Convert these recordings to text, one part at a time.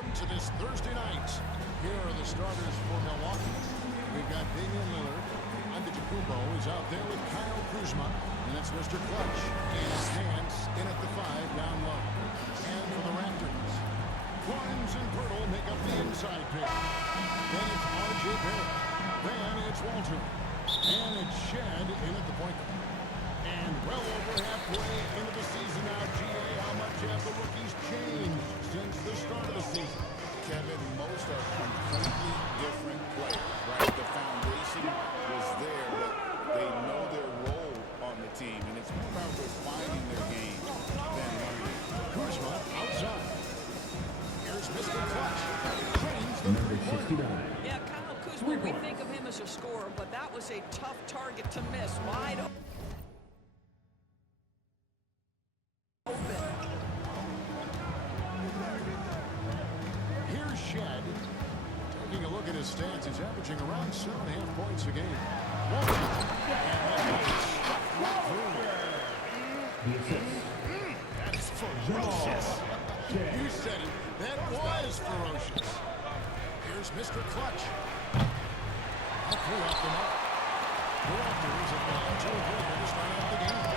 welcome to this Thursday night. Here are the starters for Milwaukee. We've got Damian Lillard. Antetokounmpo is out there with Kyle Kuzma. And it's Mr. Clutch. And Nance in at the 5 down low. And for the Raptors, Barnes and Pirtle make up the inside pick. Then it's R.J. Barrett. Then it's Walter. And it's Shed in at the point guard. And well over halfway into the season now, G.A., how much have the rookies changed since the start of the season? Kevin, most are completely different players, right? The foundation was there, but they know their role on the team, and it's more about refining their game than learning. Kuzma outside. Here's Mr. Clutch. Trains the Number 69. Yeah, Kyle Kuzma, we think of him as a scorer, but that was a tough target to miss. Wide open. Here's Shed. Taking a look at his stats, he's averaging around 7.5 points a game. Walter. And that is right through. The assist. That is ferocious. You said it. That was ferocious. Here's Mr. Clutch. A three off the mark. The Raptors have gone 2 of 3 to start out the game.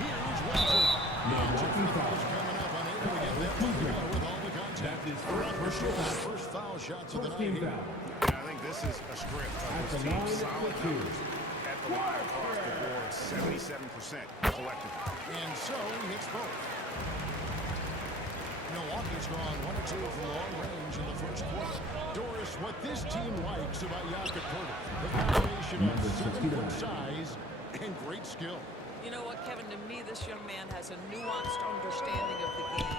Here's Walter. Is coming up, unable to get that one together with all the contact. The Raptors shoot his first foul shots of the night here. Yeah, I think this is a script of this team. Solid numbers at the line across the board, 77% collectively. And so he hits both. Milwaukee's gone 1 or 2 from long range in the first quarter. Doris, what this team likes about Jakob Poeltl, the combination of 7-foot size and great skill. You know what, Kevin, to me, this young man has a nuanced understanding of the game.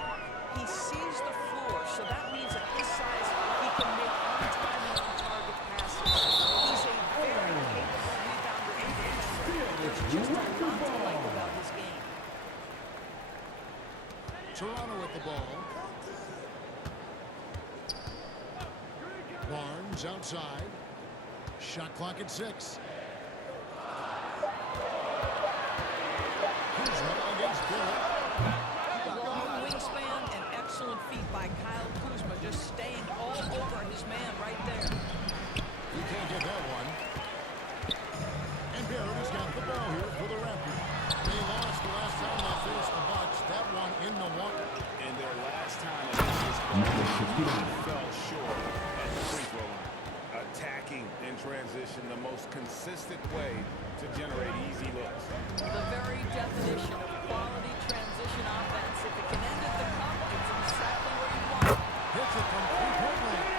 He sees the floor, so that means at his size, he can make on-time and on-target passes. He's a very capable rebounder and defender. There's just a lot to like about his game. Toronto with the ball. Barnes outside. Shot clock at 6. Kuzma against Barrett. Long wingspan and excellent feet by Kyle Kuzma, just staying all over his man right there. You can't get that one. And Barrett has got the ball here for the Raptors. They lost the last time they faced the Bucks. That one in Milwaukee. And their last time against this fell short at the free throw line. Attacking in transition, the most consistent way to generate easy looks. The very definition of quality transition offense. If it can end at the cup, it's exactly where you want it. Hits it from 3-point range.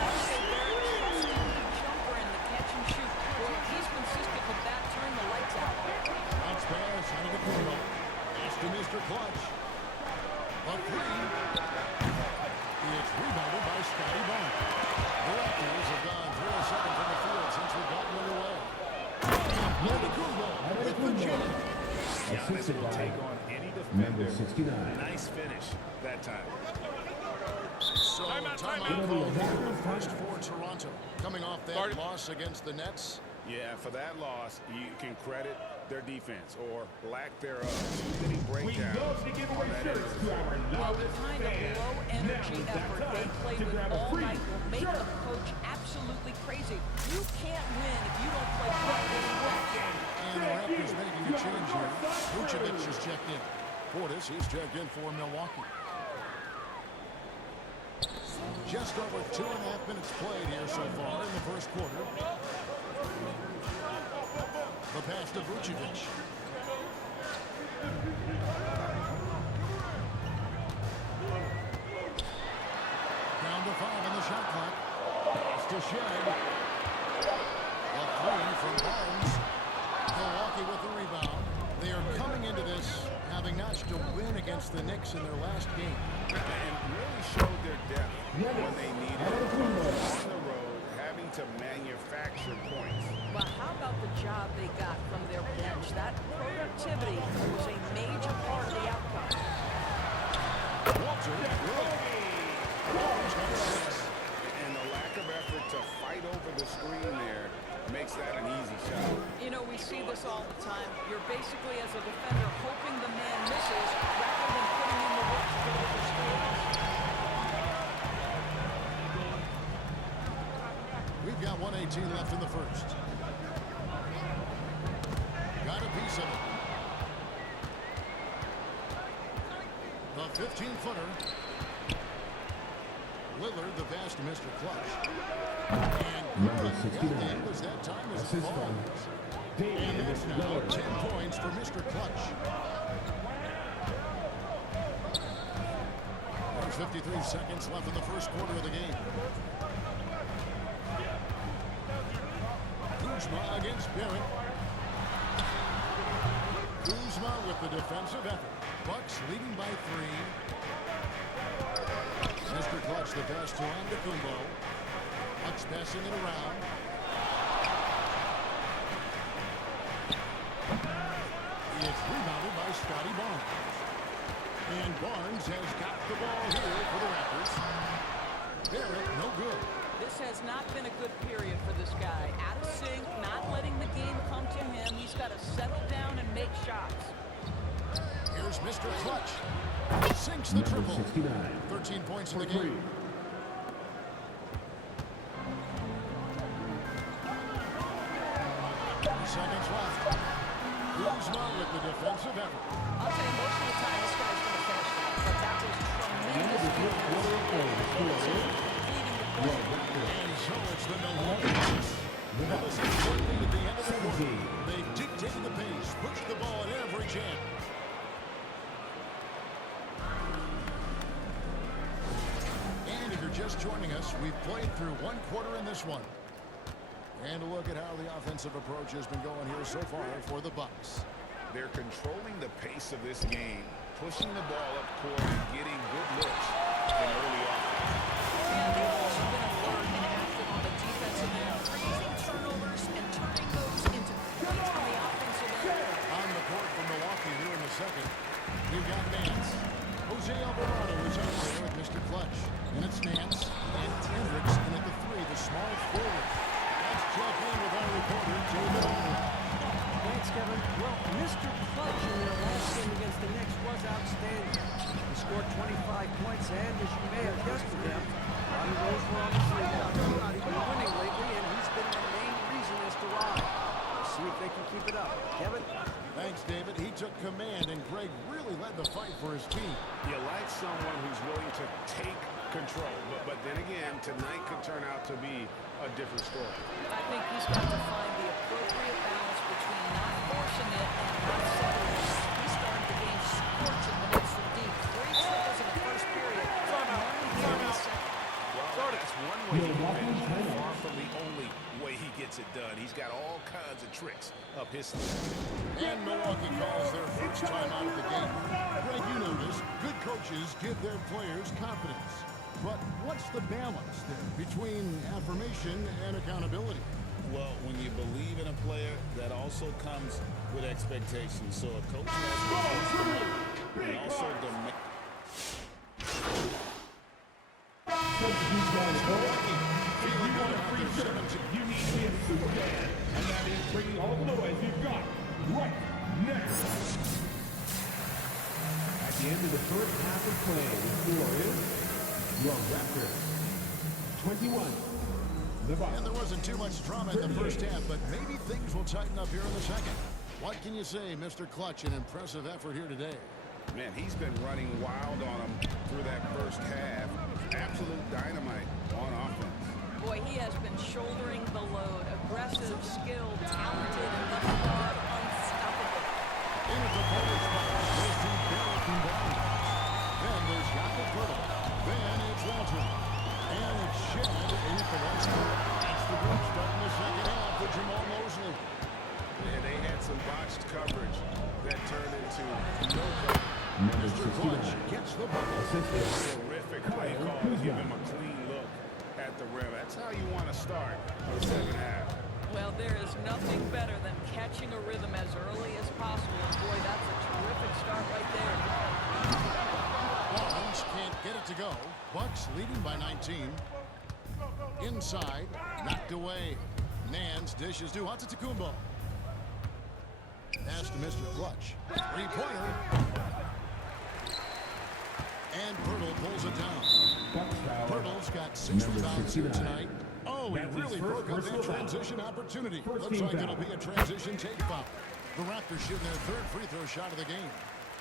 R.J. Barrett trusting the jumper and the catch and shoot. Well, if he's consistent with that, turn the lights out. Bounce pass out of the corner. Pass to Mr. Clutch. A 3. It's rebounded by Scotty Barnes. The Raptors have gone 3 of 7 from the field since we've gotten underway. Antetokounmpo with the jump. Giannis will take on any Number defender. 69. Nice finish that time. So, timeout call here first for Toronto. Coming off that loss against the Nets. Yeah, for that loss, you can credit their defense or lack thereof. Too many breakdowns on that end of the floor. Well, the kind of low-energy effort they play with all night will make the coach absolutely crazy. You can't win if you don't play quality ball. And the Raptors making a change here. Vucevic has checked in. Portis, he's checked in for Milwaukee. Just over 2.5 minutes played here so far in the first quarter. The pass to Vucevic. Down to 5 on the shot clock. Pass to Shed. A 3 from Barnes. Milwaukee with the rebound. They are coming into this having notched a win against the Knicks in their last game. And really showed their depth when they needed it. On the road, having to manufacture points. But how about the job they got from their bench? That productivity was a major part of the outcome. Walter, And the lack of effort to fight over the screen there makes that an easy shot. You know, we see this all the time. You're basically, as a defender, hoping the man misses rather than putting in the work to get over screens. 1:18 left in the first. Got a piece of it. The 15-footer. Lillard, the pass to Mr. Clutch. And Number 69. it was that time as it Assist falls. from And David that's now Lillard. 10 points for Mr. Clutch. There's 53 seconds left in the first quarter of the game. Kuzma against Barrett. Kuzma with the defensive effort. Bucks leading by 3. Mr. Clutch the pass to Antetokounmpo. Bucks passing it around. It's rebounded by Scotty Barnes. And Barnes has got the ball here for the Raptors. Barrett, no good. This has not been a good period for this guy. Out of sync, not letting the game come to him. He's got to settle down and make shots. Here's Mr. Clutch. Sinks the Number triple. 69. 13 points in For the three. game. Seconds left. Kuzma with the defensive effort. I'll say most of the time this guy's going to finish that, but that was tremendous defense. Leading the play. And so it's the Milwaukee Bucks. That was a short lead at the end of the quarter. They've dictated the pace, pushed the ball at every jam. And if you're just joining us, we've played through one quarter in this one. And a look at how the offensive approach has been going here so far for the Bucks. They're controlling the pace of this game, pushing the ball up court and getting good looks in early offense. And they've also been alert and active on the defensive end, creating turnovers and turning those into points on the offensive end. On the court for Milwaukee here in the second, we've got Nance. Jose Alvarado is out there with Mr. Clutch. And it's Nance and Kendricks in at the 3, the small forward. Let's check in with our reporter, David Arnold. Thanks, Kevin. Well, Mr. Clutch in their last game against the Knicks was outstanding. He scored 25 points, and as you may have guessed from him, a lot of those were on the three-point line. He's been winning lately, and he's been the main reason as to why. We'll see if they can keep it up. Kevin? Thanks, David. He took command, and Greg really led the fight for his team. You like someone who's willing to take control, but then again, tonight could turn out to be a different story. I think he's got to find the appropriate balance between not forcing it and not settling. He started the game scorching the Knicks from deep. 3 triples in the first period. From here in the second. Well, that's one way he can finish, but far from the only way he gets it done. He's got all kinds of tricks up his sleeve. And Milwaukee calls their first time out of the game. Greg, you know this. Good coaches give their players confidence. But what's the balance there between affirmation and accountability? Well, when you believe in a player, that also comes with expectations. So a coach has to coach them up and also demand. Feeling good about their 17. You need to be a Superman, and that is bringing all the noise you've got right now. At the end of the first half of play, the score is your Raptors 21. The Bucks. And there wasn't too much drama in the first half, but maybe things will tighten up here in the second. What can you say, Mr. Clutch? An impressive effort here today. Man, he's been running wild on them through that first half. Absolute dynamite on offense. Boy, he has been shouldering the load. Aggressive, skilled, talented, and left guard unstoppable. In at the forward spot, we'll see Barrett and Barnes. Then there's Jakob Poeltl. Then it's Walton. And it's Shed in at the right spot. That's the group starting the second half with Jamal Mosley. And they had some botched coverage that turned into no coverage. Number Mr. Clutch 69. gets the bucket. Assisted. Terrific play call to give him a clean look at the rim. That's how you want to start the second half. Well, there is nothing better than catching a rhythm as early as possible. And boy, that's a terrific start right there. Barnes can't get it to go. Bucks leading by 19. Inside, knocked away. Nance dishes to Antetokounmpo. Pass to Mr. Clutch. Three-pointer. And Poeltl pulls it down. Bucks foul. Poeltl's got 6 Number rebounds here 69. tonight. Oh, he That's his really first broke up that personal foul. transition opportunity. First Looks team like foul. it'll be a transition take foul. The Raptors shooting their third free throw shot of the game.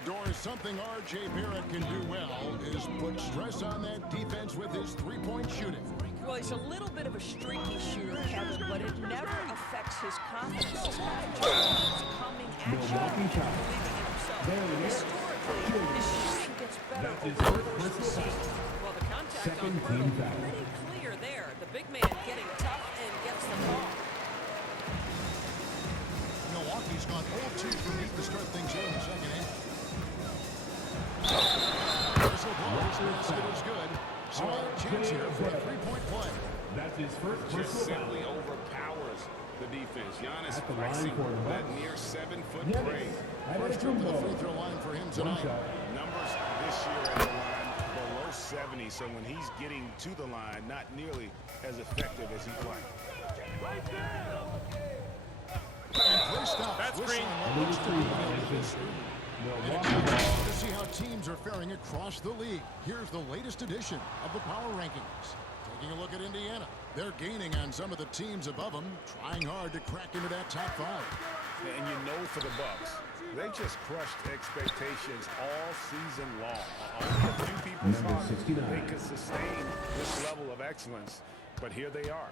Doris, something R.J. Barrett can do well is put stress on that defense with his three-point shooting. Well, he's a little bit of a streaky shooter, Kevin, but it never affects his confidence. This guy just keeps coming at you Milwaukee and foul. believing in himself. There it is. Historically, his shooting gets better That's his over the first course of the personal season. Well, the contact on Second Hurdle, team foul. pretty clear there. The big man getting tough and gets the ball. Milwaukee's gone 0-2 from deep to start things here in the second half. Whistle blows, the basket is good. So a chance here for a three-point play. That's his first Just personal simply foul. overpowers the defense. Giannis At the line flexing for the that Bucks. near 7-foot Giannis. grade. First trip to the free throw line for him One tonight. shot. Numbers this year at the line below 70, so when he's getting to the line, not nearly as effective as he'd like. And play stops. That's Whistling green. what looks to be the end of this. Milwaukee ball. To see how teams are faring across the league, here's the latest edition of the Power Rankings. Taking a look at Indiana. They're gaining on some of the teams above them, trying hard to crack into that top five. And you know for the Bucks, they just crushed expectations all season long. Only a few people Number thought 69. they could sustain this level of excellence, but here they are.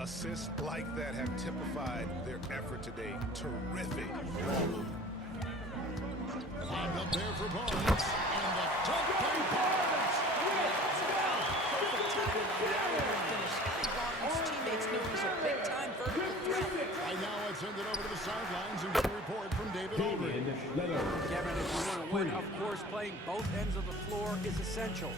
Assists like that have typified their effort today. Terrific ball movement. Lobbed up there for Barnes. And the dunk by Barnes. Perfect timing on that one finish. Scotty Barnes' teammates knew he was a big-time vertical threat. Right now, let's send it over to the sidelines and get a report from David Aldridge. Damian Lillard. Kevin, if you want to win, of course, playing both ends of the floor is essential.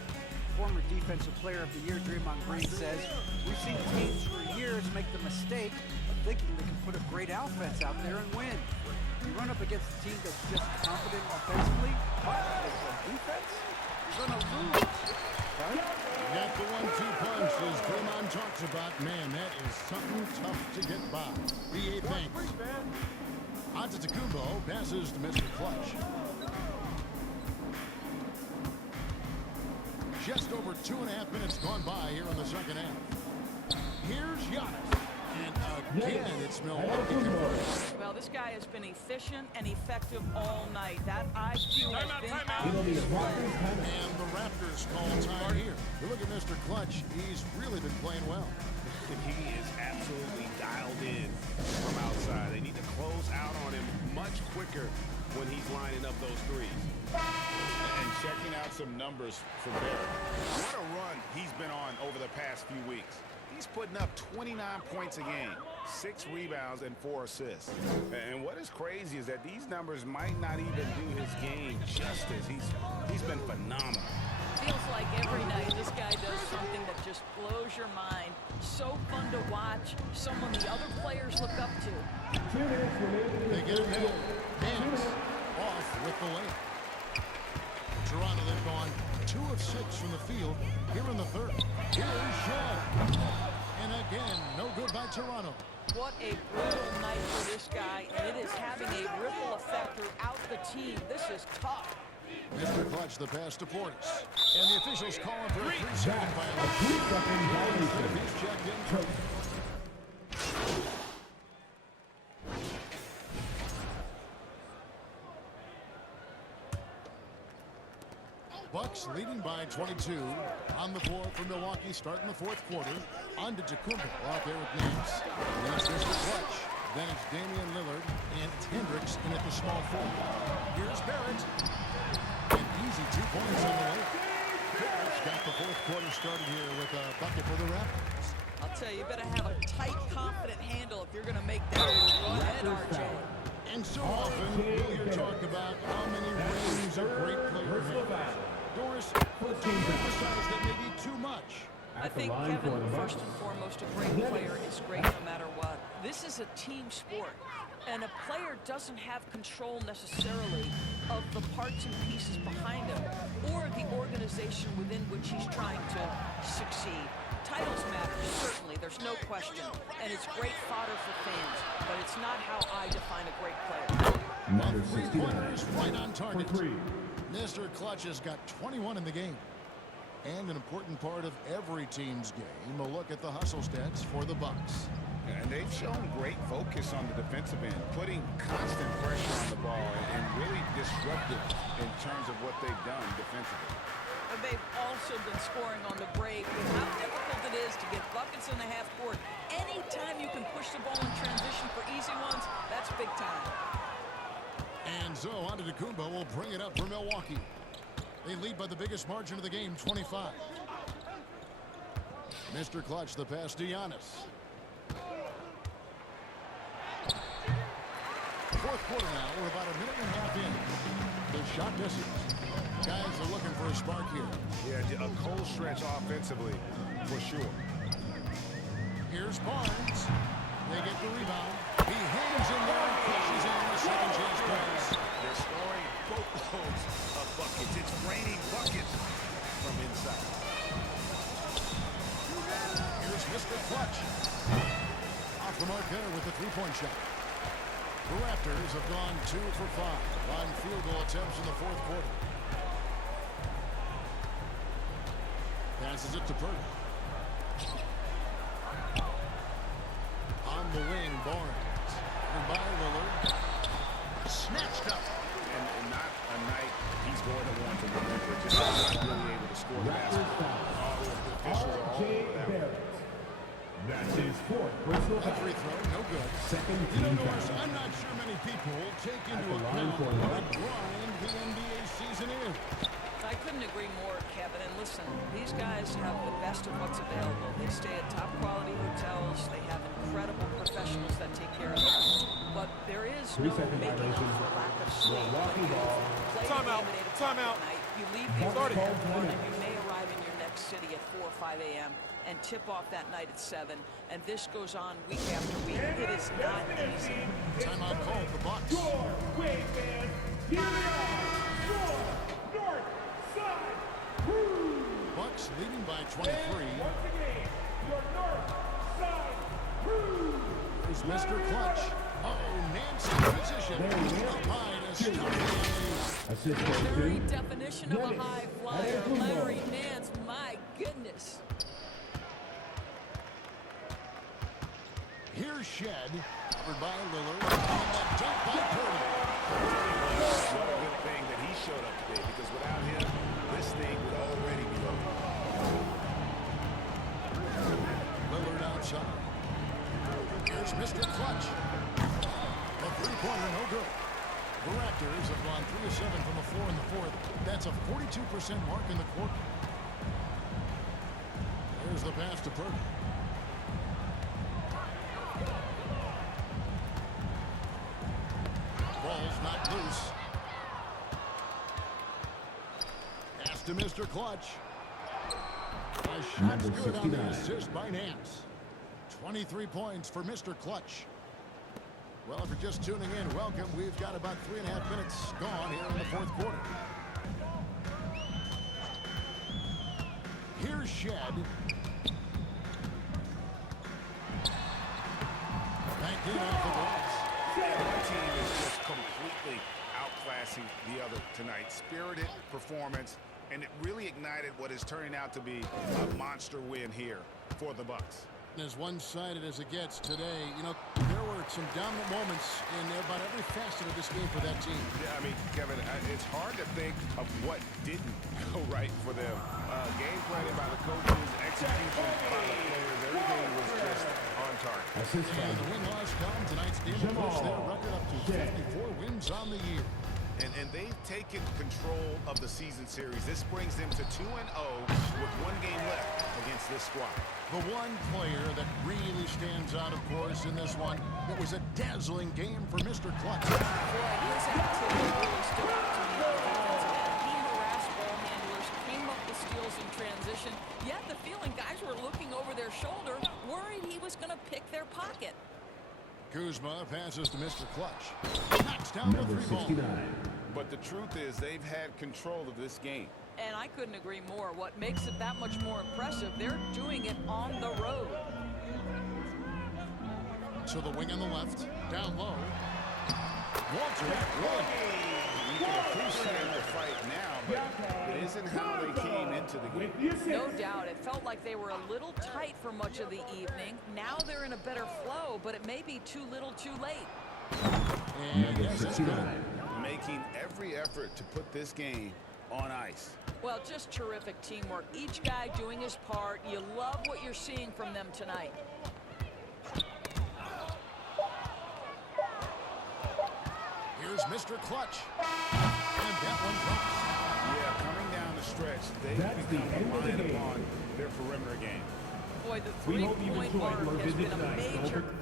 Former Defensive Player of the Year, Draymond Green, says, we've seen teams for years make the mistake of thinking they can put a great offense out there and win. You run up against a team that's just confident offensively, but as a defense, you're going to lose. Right? Got the 1-2 punch as Draymond talks about. Man, that is something tough to get by. B.A. thanks. Antetokounmpo passes to Mr. Clutch. Just over 2.5 minutes gone by here in the second half. Here's Giannis. And again, it's Milwaukee converting. Well, this guy has been efficient and effective all night. That IQ has been out It'll be a display. Raptors timeout. And the Raptors call time here. You look at Mr. Clutch. He's really been playing well. He is absolutely dialed in from outside. They need to close out on him much quicker when he's lining up those threes. And checking out some numbers for Barrett. What a run he's been on over the past few weeks. He's putting up 29 points a game, 6 rebounds, and 4 assists. And what is crazy is that these numbers might not even do his game justice. He's been phenomenal. Feels like every night this guy does something that just blows your mind. So fun to watch. Someone the other players look up to. 2 minutes remaining. They get it now. Hands off with the layup. Toronto, they've gone 2 of 6 from the field here in the third. Here's Shea. And again, no good by Toronto. What a brutal night for this guy, and it is having a ripple effect throughout the team. This is tough. Mr. Clutch, the pass to Portis. And the officials calling for a 3-second violation. 3-second violation. He's checked in. Bucks leading by 22 on the floor for Milwaukee starting the fourth quarter. Antetokounmpo out there with Nance. Then it's Mr. Clutch. Then it's Damian Lillard and Hendricks in at the small forward. Here's Barrett. An easy 2 points on the way. Barrett's got the fourth quarter started here with a bucket for the Raptors. I'll tell you, you better have a tight, confident handle if you're going to make that move. Go ahead, RJ. And so often we'll hear talk about how many rings a great player has. Doris, don't emphasize that maybe too much. I think, Kevin, first and foremost, a great player is great no matter what. This is a team sport, and a player doesn't have control necessarily of the parts and pieces behind him or the organization within which he's trying to succeed. Titles matter, certainly, there's no question, and it's great fodder for fans, but it's not how I define a great player. Number Three 69. pointers right on target. For 3. Mr. Clutch has got 21 in the game. And an important part of every team's game, a look at the hustle stats for the Bucks. And they've shown great focus on the defensive end, putting constant pressure on the ball and really disruptive in terms of what they've done defensively. But they've also been scoring on the break with how difficult it is to get buckets in the half court. Anytime you can push the ball in transition for easy ones, that's big time. And so Antetokounmpo will bring it up for Milwaukee. They lead by the biggest margin of the game, 25. Mr. Clutch, the pass to Giannis. Fourth quarter now, we're about a minute and a half in. The shot misses. Guys are looking for a spark here. Yeah, a cold stretch offensively, for sure. Here's Barnes. They get the rebound. He hangs in there and crushes in the second chance pass. They're scoring boatloads of buckets. It's raining buckets from inside. Here's Mr. Clutch. Off the mark there with the three-point shot. The Raptors have gone 2 for 5 on field goal attempts in the fourth quarter. Passes it to Purdy. On the wing, Barnes. And by Lillard. Snatched up. And not a night he's going to want to remember. Just not really able to score the basketball. R.J. Barrett. That's his fourth personal A foul. free throw, no good. Second You know, team Norris, foul. I'm not sure many people take into the line account for what a one. grind the NBA season is. I couldn't agree more, Kevin. And listen, these guys have the best of what's available. They stay at top quality hotels. They have incredible professionals that take care of them. But there is no 3-second making up violation. for lack of sleep. Milwaukee When you ball. play the game at 8 o'clock at night, you leave the Started. airport and you may arrive in your next city at 4 or 5 a.m. and tip off that night at 7. And this goes on week after week. It is not easy. Timeout called the Bucks. Wait, man. Here we are. North side. Bucks leading by 23. Once again, your north side. There's Mr. Clutch. Oh, Nance in position. Up high to stop it. Assist Very two. definition of a Dennis high flyer. Antetokounmpo. Larry Nance, my goodness. Here's Shed. Covered by Lillard. And the dunk by Purdy. What a good thing that he showed up today, because without him, this thing would already be over. Lillard outside. Here's Mr. Clutch. A three-pointer, no good. The Raptors have gone 3 of 7 from the floor in the fourth. That's a 42% mark in the quarter. There's the pass to Purdy. Ball's not loose. Pass to Mr. Clutch. A shot's Number good on the 69. assist by Nance. 23 points for Mr. Clutch. Well, if you're just tuning in, welcome. We've got about 3.5 minutes gone here in the fourth quarter. Here's Shed. Back in off the glass. One team is just completely outclassing the other tonight. Spirited performance, and it really ignited what is turning out to be a monster win here for the Bucks. As one-sided as it gets today, you know, there were some dominant moments in about every facet of this game for that team. Yeah, I mean, Kevin, it's hard to think of what didn't go right for them. Game planning by the coaches, execution by the players, everything was just on target. Assist And the by win-loss column tonight's game will push their record up to 54 wins on the year. And they've taken control of the season series. This brings them to 2-0 with 1 game left against this squad. The one player that really stands out, of course, in this one, it was a dazzling game for Mr. Clutch. Boy, his activity really stood out to me on the defensive end. He harassed ball handlers, came up with steals in transition, yet the feeling guys were looking over their shoulder, worried he was going to pick their pocket. Kuzma passes to Mr. Clutch. Knocks down the number three ball. 69. But the truth is they've had control of this game. And I couldn't agree more. What makes it that much more impressive, they're doing it on the road. To the wing on the left. Down low. Walter at one. You can appreciate the fight now, but it isn't how they came into into the game. With the assist. No doubt. It felt like they were a little tight for much of the evening. Now they're in a better flow, but it may be too little too late. And Number yes, that's good. 69. Making every effort to put this game on ice. Well, just terrific teamwork. Each guy doing his part. You love what you're seeing from them tonight. Here's Mr. Clutch. And that one drops. Yeah, coming down the stretch, they've That's the become end of the reliant game. upon their perimeter game. Boy, the We hope you three-point enjoyed arc your has visit been a tonight. Don't major forget